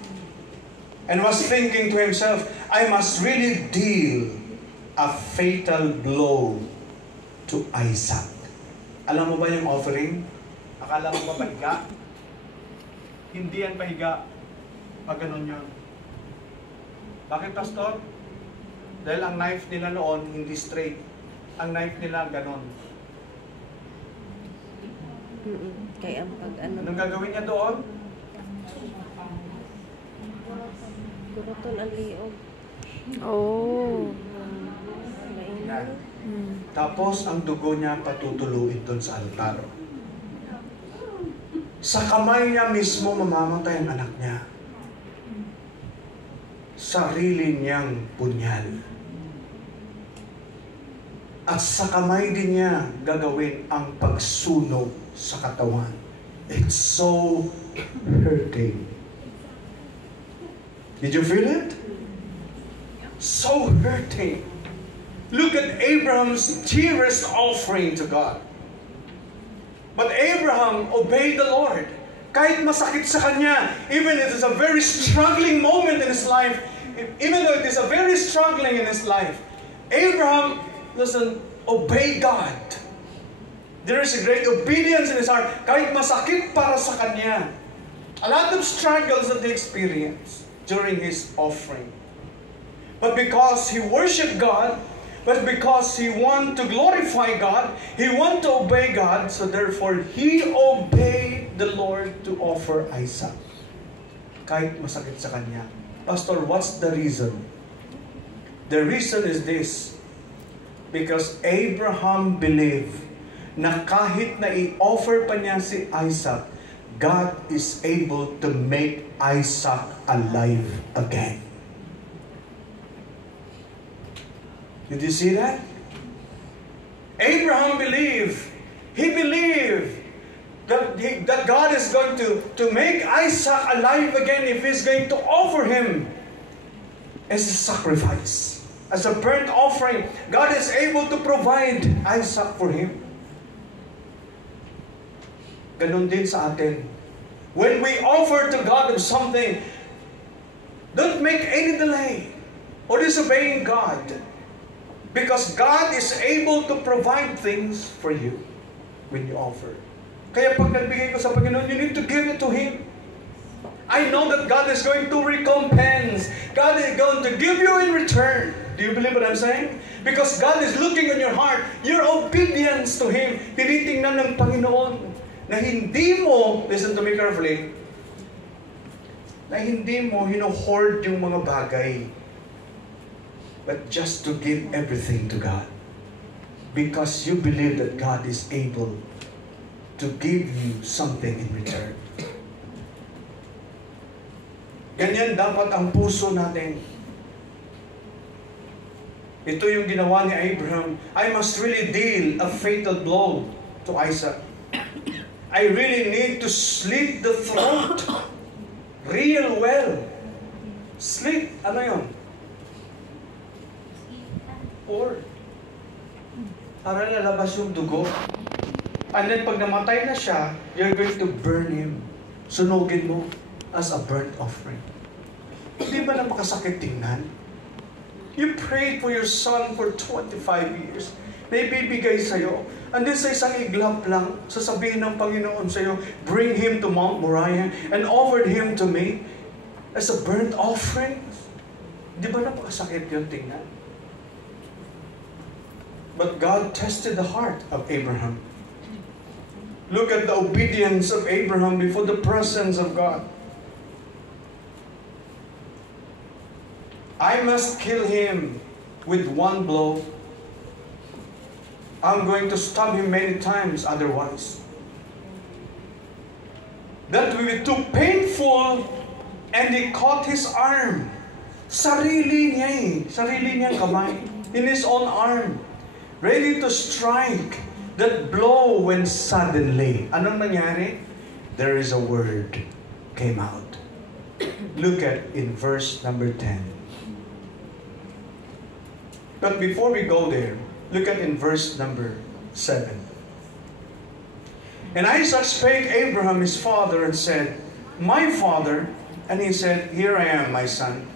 and was thinking to himself, I must really deal a fatal blow to Isaac. Alam mo ba yung offering? Akala mo ba pahiga? Hindi yan pahiga. Pag ganun yun. Bakit, Pastor? Dahil ang knife nila noon, hindi straight. Ang knife nila, ganon. Kaya ang pag ano. Anong gagawin niya doon? Kurotol ang liog. Oh. Yan. Tapos, ang dugo niya patutuluin doon sa altar. Sa kamay niya mismo mamamatay ang anak niya. Sarili niyang punyal. At sa kamay din niya gagawin ang pagsunog sa katawan. It's so hurting. Did you feel it? So hurting. Look at Abraham's dearest offering to God. But Abraham obeyed the Lord. Kahit masakit sa kanya, even if it is a very struggling moment in his life, even though it is a very struggling in his life, Abraham, listen, obey God. There is a great obedience in his heart, kahit masakit para sa kanya. A lot of struggles that he experienced during his offering. But because he worshiped God, but because he wanted to glorify God, he wanted to obey God, so therefore he obeyed the Lord to offer Isaac. Kahit masakit sa kanya. Pastor, what's the reason? The reason is this. Because Abraham believed na kahit na i-offer pa niya si Isaac, God is able to make Isaac alive again. Did you see that? Abraham believed. He believed that God is going to make Isaac alive again if He's going to offer him as a sacrifice, as a burnt offering. God is able to provide Isaac for him. Ganon din sa atin. When we offer to God of something, don't make any delay or disobeying God. Because God is able to provide things for you when you offer. Kaya pag nagbigay ko sa Panginoon, you need to give it to Him. I know that God is going to recompense. God is going to give you in return. Do you believe what I'm saying? Because God is looking on your heart, your obedience to Him. Tinitingnan ng Panginoon na hindi mo, listen to me carefully, na hindi mo hino-hoard yung mga bagay, but just to give everything to God. Because you believe that God is able to give you something in return. Ganyan dapat ang puso natin. Ito yung ginawa ni Abraham. I must really deal a fatal blow to Isaac. I really need to slit the throat real well. Slit, ano yun? Or, para lalabas yung dugo. And then pag namatay na siya, you're going to burn him. Sunugin mo as a burnt offering. Hindi ba na makasakit tingnan? You prayed for your son for 25 years. Na ibibigay sa'yo. And then sa isang iglap lang, sasabihin ng Panginoon sa'yo, bring him to Mount Moriah and offered him to me as a burnt offering. Di ba napakasakit yun tingnan? But God tested the heart of Abraham. Look at the obedience of Abraham before the presence of God. I must kill him with one blow. I'm going to stab him many times otherwise. That will be too painful, and he caught his arm. Sarili niya sarili niyang kamay, in his own arm, ready to strike that blow when suddenly, anong nangyari? There is a word came out. Look at in verse number 10. But before we go there, look at in verse number 7. And Isaac spake Abraham his father and said, My father. And he said, Here I am, my son.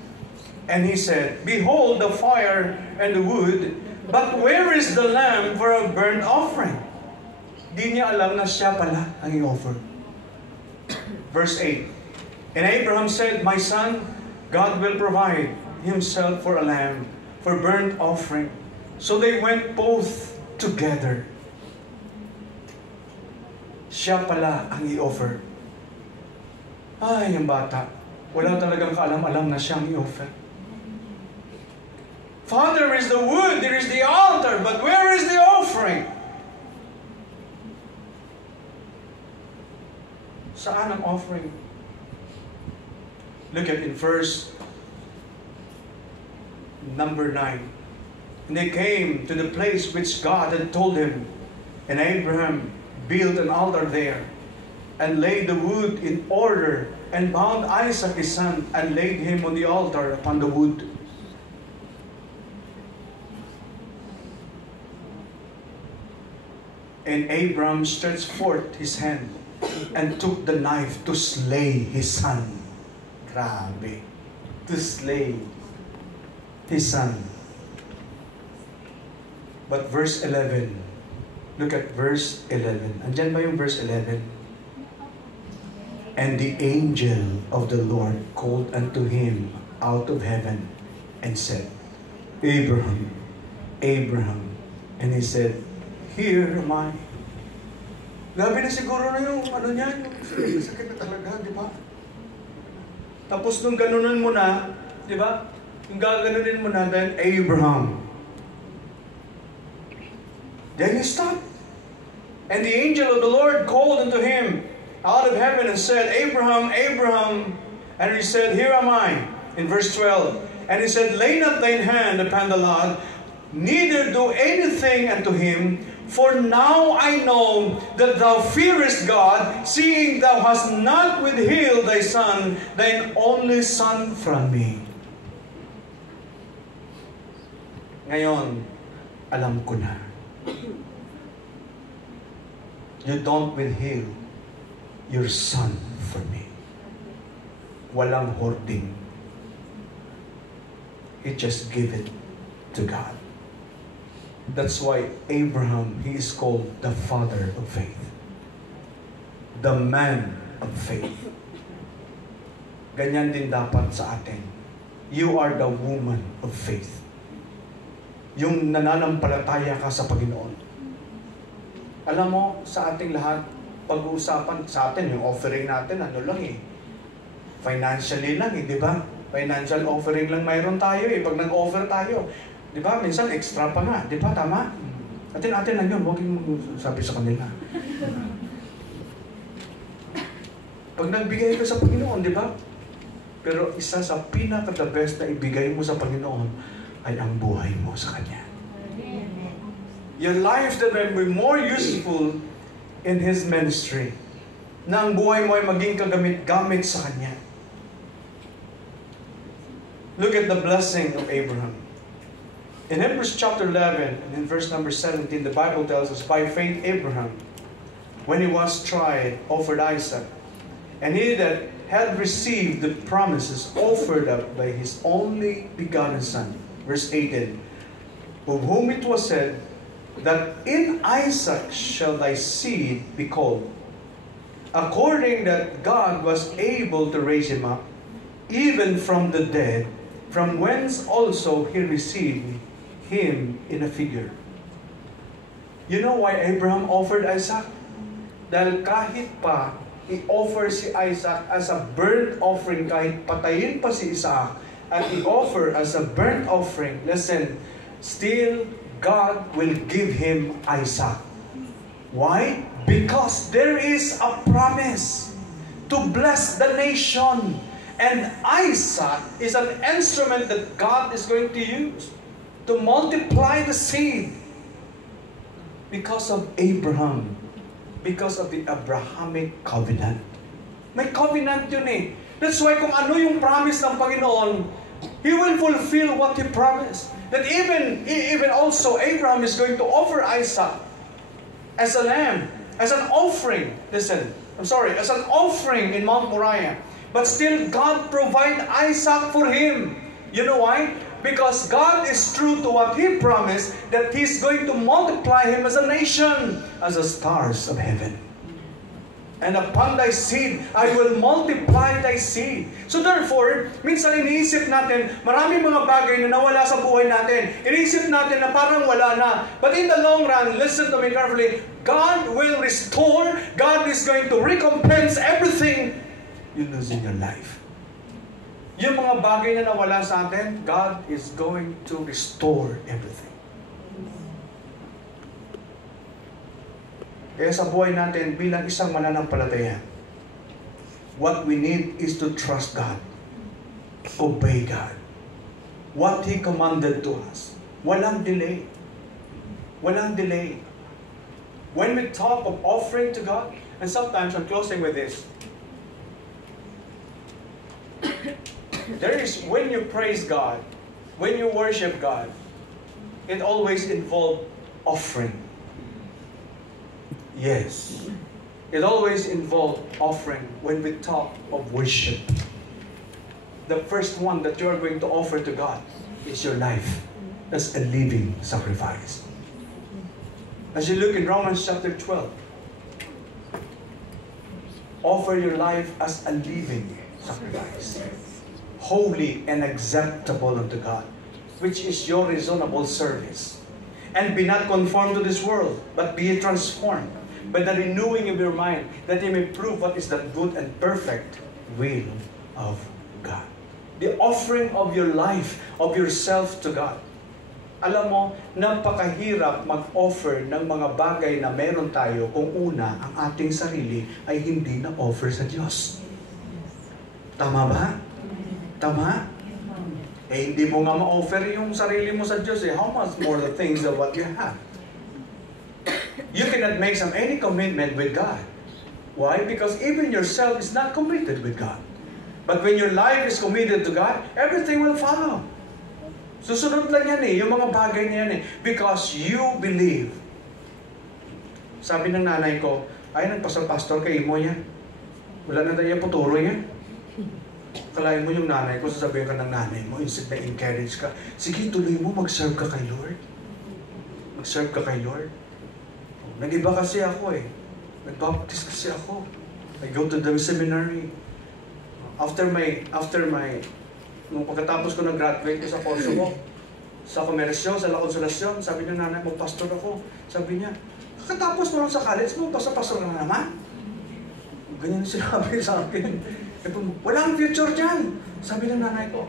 And he said, Behold the fire and the wood, but where is the lamb for a burnt offering? Di niya alam na siya pala ang i-offer. Verse 8. And Abraham said, My son, God will provide himself for a lamb, for burnt offering. So they went both together. Siya pala ang i-offer. Ay, yung bata, wala talagang kaalam-alam na siyang i-offer. Father, is the wood, there is the altar, but where is the offering? Saan ang offering? Look at in verse number 9. And they came to the place which God had told him. And Abraham built an altar there, and laid the wood in order, and bound Isaac his son, and laid him on the altar upon the wood. And Abraham stretched forth his hand, and took the knife to slay his son. Grabe. To slay his son. But verse 11, look at verse 11. Andyan ba yung verse 11? And the angel of the Lord called unto him out of heaven and said, Abraham, Abraham. And he said, Here am I. Grabe na siguro na yung ano niya, yung sakit na talaga, di ba? Tapos nung ganunan mo na, di ba? Yung gaganunin mo na, then Abraham. Then he stopped. And the angel of the Lord called unto him out of heaven and said, Abraham, Abraham. And he said, Here am I. In verse 12. And he said, Lay not thine hand upon the lad, neither do anything unto him, for now I know that thou fearest God, seeing thou hast not withheld thy son, thine only son from me. Ngayon, alam ko na. You don't withhold your son for me. Walang hoarding. He just gave it to God. That's why Abraham, he is called the father of faith. The man of faith. Ganyan din dapat sa atin. You are the woman of faith. Yung nananampalataya ka sa Panginoon. Alam mo, sa ating lahat, pag-uusapan sa atin, yung offering natin, ano lang eh, financially lang eh, di ba? Financial offering lang mayroon tayo eh, pag nag-offer tayo. Di ba? Minsan extra pa nga, di ba? Tama? Atin lang yun, huwag yung sabi sa kanila. Pag nagbigay ka sa Panginoon, di ba? Pero isa sa pinaka-the best na ibigay mo sa Panginoon ay ang buhay mo sa Kanya. Your life that will be more useful in His ministry. Na ang buhay mo ay maging kagamit-gamit sa Kanya. Look at the blessing of Abraham. In Hebrews chapter 11, and in verse number 17, the Bible tells us, by faith Abraham, when he was tried, offered Isaac. And he that had received the promises offered up by his only begotten son. Verse 18, of whom it was said, that in Isaac shall thy seed be called, according that God was able to raise him up, even from the dead, from whence also he received him in a figure. You know why Abraham offered Isaac? Dahil kahit pa i-offer si Isaac as a burnt offering, kahit patayin pa si Isaac, at i-offer as a burnt offering, listen, still God will give him Isaac. Why? Because there is a promise to bless the nation. And Isaac is an instrument that God is going to use to multiply the seed because of Abraham, because of the Abrahamic covenant. May covenant yun eh. That's why kung ano yung promise ng Panginoon, He will fulfill what He promised. That even also Abraham is going to offer Isaac as a lamb, as an offering. Listen, as an offering in Mount Moriah. But still, God provide Isaac for him. You know why? Because God is true to what He promised, that He's going to multiply him as a nation, as the stars of heaven. And upon thy seed, I will multiply thy seed. So therefore, minsan iniisip natin, maraming mga bagay na nawala sa buhay natin. Iniisip natin na parang wala na. But in the long run, listen to me carefully, God will restore, God is going to recompense everything you lose in your life. Yung mga bagay na nawala sa atin, God is going to restore everything. Kaya sa buhay natin bilang isang mananampalataya, what we need is to trust God. Obey God. What He commanded to us. Walang delay. Walang delay. When we talk of offering to God, and sometimes I'm closing with this, there is, when you praise God, when you worship God, it always involves offering. Yes. It always involves offering when we talk of worship. The first one that you are going to offer to God is your life as a living sacrifice. As you look in Romans chapter 12, offer your life as a living sacrifice, holy and acceptable unto God, which is your reasonable service. And be not conformed to this world, but be transformed by the renewing of your mind, that you may prove what is that good and perfect will of God. The offering of your life, of yourself to God. Alam mo, napakahirap mag-offer ng mga bagay na meron tayo kung una, ang ating sarili ay hindi na-offer sa Diyos. Tama ba? Tama? Eh, hindi mo nga ma-offer yung sarili mo sa Diyos eh. How much more the things of what you have? You cannot make any commitment with God. Why? Because even yourself is not committed with God. But when your life is committed to God, everything will follow. Susunod lang yan eh, yung mga bagay na yan eh. Because you believe. Sabi ng nanay ko, ay nagpasal-pastor kay imo yan. Wala na tayo puturo yan. Kalahin mo yung nanay ko, sasabihin ka ng nanay mo, instead na encourage ka, sige tuloy mo, mag-serve ka kay Lord. Mag-serve ka kay Lord. Nag-iba kasi ako eh. Nag-baptist kasi ako. I go to the seminary. Nung pagkatapos ko nag-graduate ko sa Kosovo, sa komersyo, sa La Consolacion, sabi niya nanay mo, pastor ako. Sabi niya, kakatapos mo lang sa college mo, pastor na naman. Ganyan sinabi sa akin. Walang future dyan. Sabi ng nanay ko.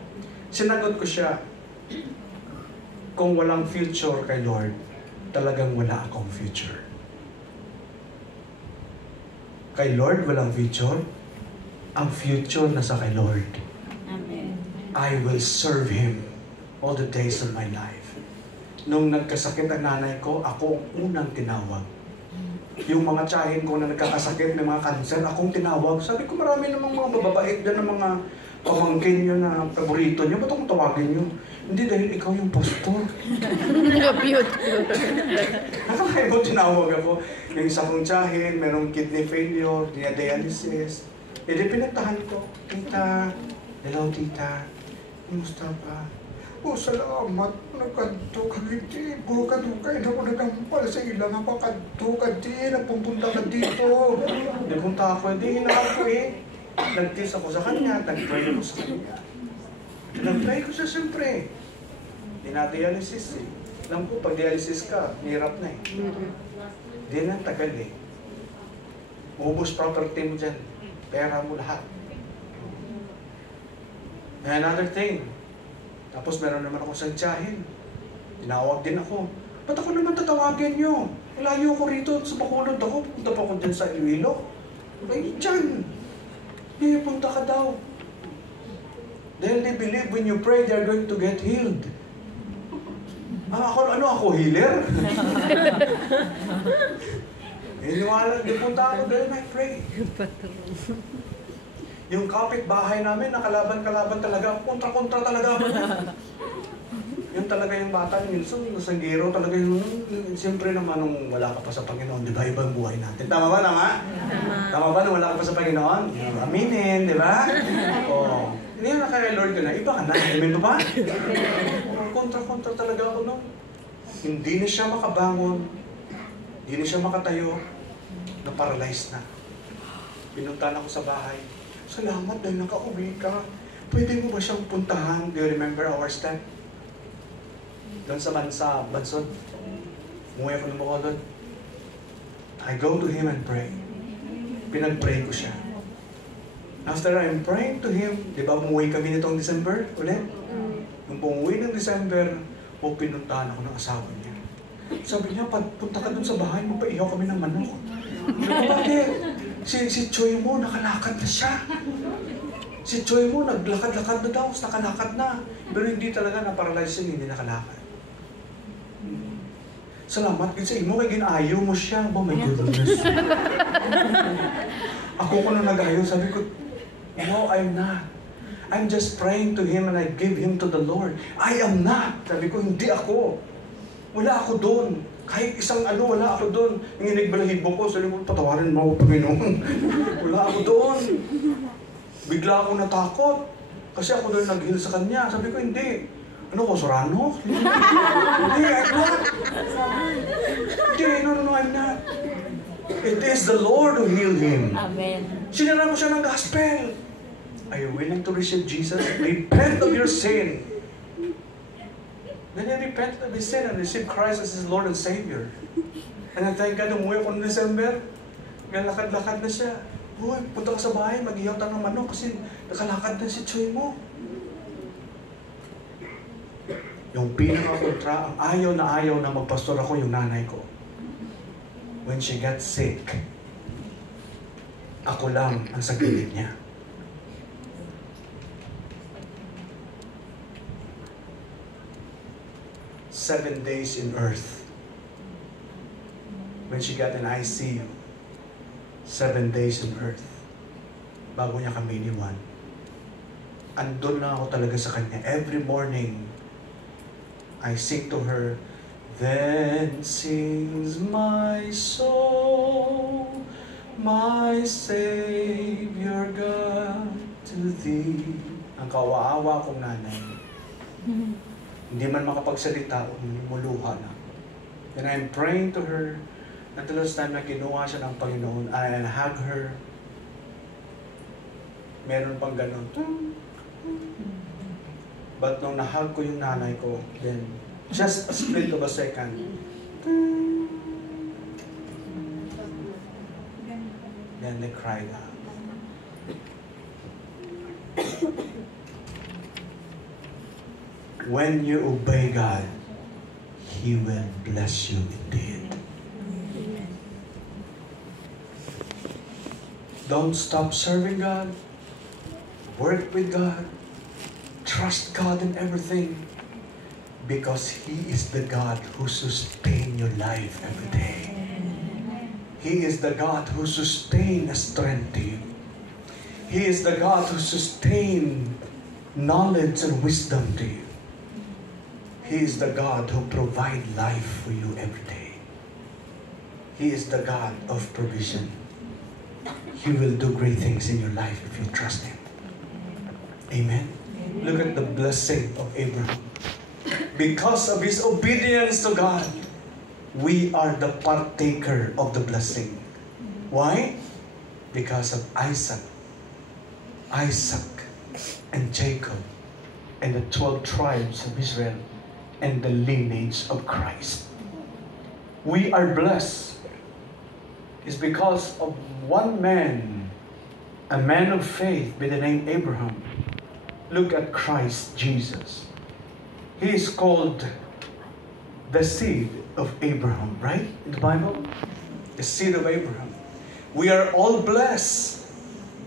Sinagot ko siya, kung walang future kay Lord, talagang wala akong future. Kay Lord, walang future. Ang future nasa kay Lord. Amen. I will serve Him all the days of my life. Nung nagkasakit ang nanay ko, ako ang unang tinawag. Yung mga tiyahin ko na nagkakasakit, may mga cancer, akong tinawag. Sabi ko, marami namang mga bababait dyan ng mga pamangkin nyo na paborito nyo. Ba't akong tawagin nyo? Hindi, dahil ikaw yung pastor. Nakakaya mo tinawag ako. Yung isa kong tiyahin, merong kidney failure, dialysis. E di pinagtahan ko, Tita, hello tita, kumusta pa? Oh, salamat. Nagkanto ka hindi. Bukad-ukay na ako nagampal sa ilang. Napakanto ka din. Napupunta ka dito. Napunta ako. Hindi, hinahal ko eh. Nag-tease ako sa kanya. Nag-pray ako sa kanya. Nag-pray ko siya siyempre. Hindi na dialysis eh. Alam ko, pag dialysis ka, hirap na eh. Hindi na, tagal eh. Ubus property mo dyan. Pera mo lahat. And another thing, tapos meron naman ako sa tiyahin. Tinawag din ako. Ba't ako naman tatawagin nyo? Layo ko rito sa Bacolod ako. Punta pa ako dyan sa Iloilo. Ay, dyan. Punta ka daw. Dahil they believe when you pray, they're going to get healed. Ano ako, healer? Di punta ako dahil I pray. Yung kapitbahay namin, nakalaban-kalaban talaga. Kontra-kontra talaga ako. Yun talaga yung bata ni Wilson, nasanggero talaga yung... Siyempre naman nung wala ka pa sa Panginoon, di ba? Ibang buhay natin. Tama ba? Tama? Tama ba nung wala ka pa sa Panginoon? Aminin, di ba? Oo. Hindi na kaya Lord ka na. Iba ka na. Amen ba? Kontra-kontra talaga ako nung. Hindi na siya makabangon. Hindi na siya makatayo. Na-paralyze na. Pinuntahan ako sa bahay. Salamat dahil nakauwi ka. Pwede mo ba siyang puntahan? Do you remember our step? Doon sa Bansod. Umuwi ako ng Bacolod. I go to him and pray. Pinag-pray ko siya. After I'm praying to him, di ba umuwi kami nitong December ulit? Nung umuwi ng December, pinuntahan ako ng asawa niya. Sabi niya, punta ka dun sa bahay mo, paihaw kami ng manok. Bakit? Si Choy mo, nakalakad na siya. Si Choy mo, naglakad-lakad na daw, nakalakad na. Pero hindi talaga na-paralyze siya, hindi nakalakad. Salamat din sa imo, kaya ginayaw mo siya. Oh my goodness. Ako ko nung nag-ayaw, sabi ko, no, I'm not. I'm just praying to Him and I give Him to the Lord. I am not. Sabi ko, hindi ako. Wala ako doon. Kahit isang wala ako doon. Nanginig balahibo ko, sabi ko, patawarin mo ako, Panginoon. Wala ako doon. Bigla akong natakot. Kasi ako doon nag-heal sa kanya. Sabi ko, hindi. Ano ko, Sorano? Hindi, I'm not. Hindi, no, I'm not. It is the Lord who healed him. Amen. Sinira ko siya ng gospel. Are you willing to receive Jesus? Repent of your sin. Then he repented of his sin and received Christ as his Lord and Savior. And I thank God, umuwi ako noong December. Lakad-lakad na siya. Uy, punta ka sa bahay, mag-ihaw tayo ng manok kasi nakalakad na si Choy mo. Yung pinaka-kontra, ang ayaw na magpastor ako, yung nanay ko. When she got sick, ako lang ang sa gilid niya. Seven days in earth. When she got an ICU, 7 days in earth. Bago niya kami iniwan. Andun na ako talaga sa kanya. Every morning, I sing to her, then sings my soul, my Savior God, to Thee. Ang kawawa kong nanay. Hindi man makapagsalita, umuluha na. And I'm praying to her until this time na kinuha siya ng Panginoon. I hug her. Meron pang ganun. But nung nahug ko yung nanay ko, then just a split of a second, then they cried out. when you obey God, He will bless you indeed. Don't stop serving God. Work with God. Trust God in everything. Because He is the God who sustains your life every day. He is the God who sustains strength to you. He is the God who sustains knowledge and wisdom to you. He is the God who provides life for you every day. He is the God of provision. He will do great things in your life if you trust Him. Amen. Look at the blessing of Abraham. Because of his obedience to God, we are the partaker of the blessing. Why? Because of Isaac and Jacob and the 12 tribes of Israel and the lineage of Christ. We are blessed. It's because of one man, a man of faith by the name Abraham. Look at Christ Jesus. He is called the seed of Abraham, right? In the Bible? The seed of Abraham. We are all blessed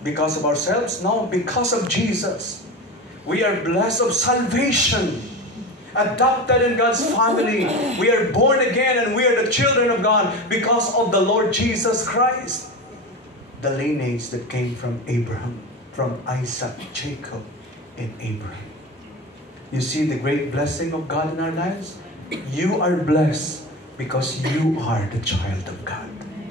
because of ourselves? No, because of Jesus. We are blessed of salvation. Adopted in God's family. We are born again and we are the children of God because of the Lord Jesus Christ. The lineage that came from Abraham, from Isaac, Jacob, and Abraham. You see the great blessing of God in our lives? You are blessed because you are the child of God.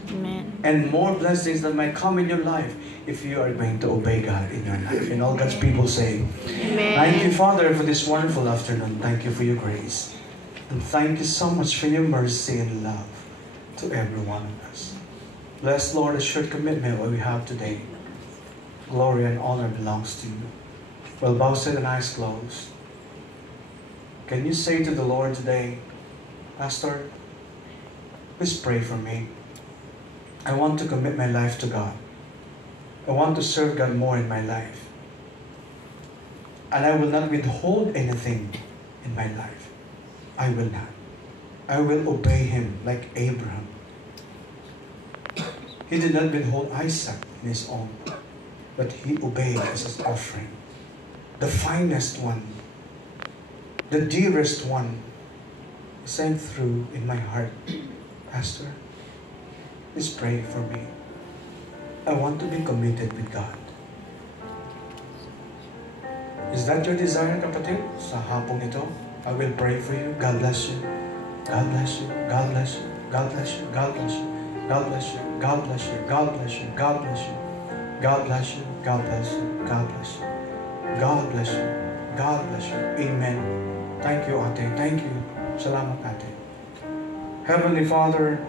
Amen. And more blessings that might come in your life if you are going to obey God in your life. And all God's people say, Amen. Thank you, Father, for this wonderful afternoon. Thank you for your grace. And thank you so much for your mercy and love to every one of us. Bless, Lord, assured commitment what we have today. Glory and honor belongs to you. Well, bowed head and eyes closed. Can you say to the Lord today, Pastor, please pray for me. I want to commit my life to God. I want to serve God more in my life. And I will not withhold anything in my life. I will not. I will obey Him like Abraham. He did not withhold Isaac in his own, but he obeyed as his offering. The finest one, the dearest one, sent through in my heart. Pastor, please pray for me. I want to be committed with God. Is that your desire, kapatid? Sa hapong ito, I will pray for you. God bless you. God bless you. God bless you. God bless you. God bless you. God bless you. God bless you. God bless you. God bless you. God bless you. God bless you. God bless you. God bless you. God bless you. Amen. Thank you, Ate. Thank you. Salamat, Ate. Heavenly Father,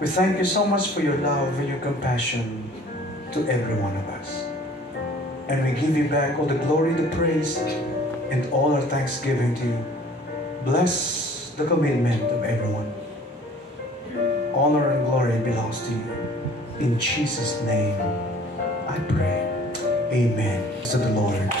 we thank you so much for your love and your compassion to every one of us. And we give you back all the glory, the praise, and all our thanksgiving to you. Bless the commitment of everyone. Honor and glory belongs to you. In Jesus' name, I pray. Amen. To the Lord.